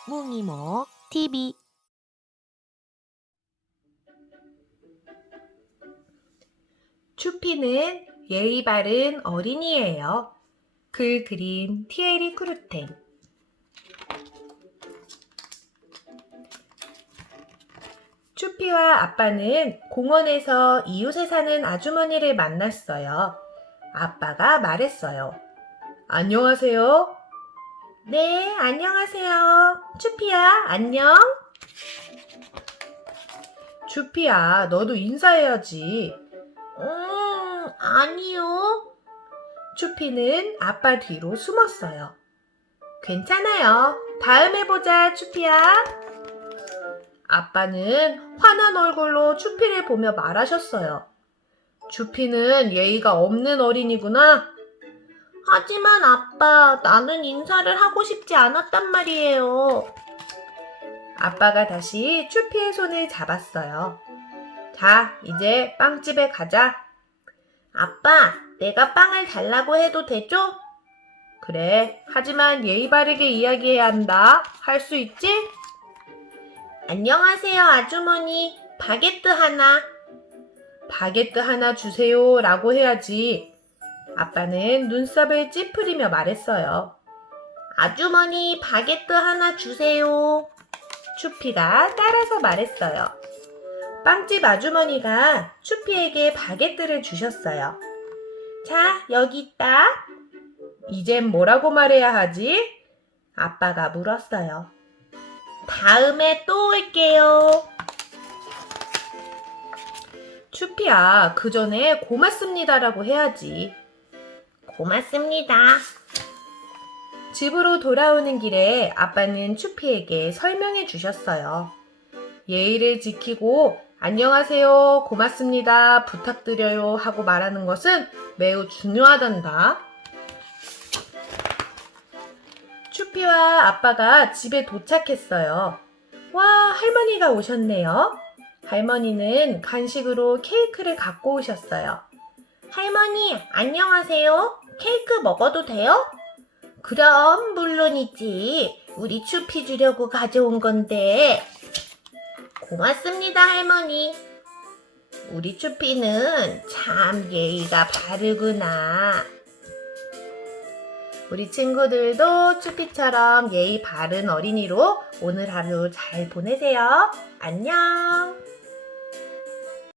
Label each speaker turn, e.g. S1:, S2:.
S1: 뭉이모 TV.
S2: 추피는 예의 바른 어린이예요. 글 그림 티에리 크루텐. 추피와 아빠는 공원에서 이웃에 사는 아주머니를 만났어요. 아빠가 말했어요. 안녕하세요. 네, 안녕하세요. 추피야, 안녕. 추피야, 너도 인사해야지. 아니요. 추피는 아빠 뒤로 숨었어요. 괜찮아요. 다음에 보자, 추피야. 아빠는 화난 얼굴로 추피를 보며 말하셨어요. 추피는 예의가 없는 어린이구나. 하지만 아빠, 나는 인사를 하고 싶지 않았단 말이에요. 아빠가 다시 추피의 손을 잡았어요. 자, 이제 빵집에 가자. 아빠, 내가 빵을 달라고 해도 되죠? 그래, 하지만 예의 바르게 이야기해야 한다. 할 수 있지? 안녕하세요, 아주머니. 바게트 하나. 바게트 하나 주세요 라고 해야지. 아빠는 눈썹을 찌푸리며 말했어요. 아주머니, 바게트 하나 주세요. 추피가 따라서 말했어요. 빵집 아주머니가 추피에게 바게트를 주셨어요. 자, 여기 있다. 이젠 뭐라고 말해야 하지? 아빠가 물었어요. 다음에 또 올게요. 추피야, 그 전에 고맙습니다라고 해야지. 고맙습니다. 집으로 돌아오는 길에 아빠는 추피에게 설명해 주셨어요. 예의를 지키고 안녕하세요, 고맙습니다, 부탁드려요 하고 말하는 것은 매우 중요하단다. 추피와 아빠가 집에 도착했어요. 와, 할머니가 오셨네요. 할머니는 간식으로 케이크를 갖고 오셨어요. 할머니, 안녕하세요. 케이크 먹어도 돼요? 그럼 물론이지. 우리 추피 주려고 가져온 건데. 고맙습니다, 할머니. 우리 추피는 참 예의가 바르구나. 우리 친구들도 추피처럼 예의 바른 어린이로 오늘 하루 잘 보내세요. 안녕.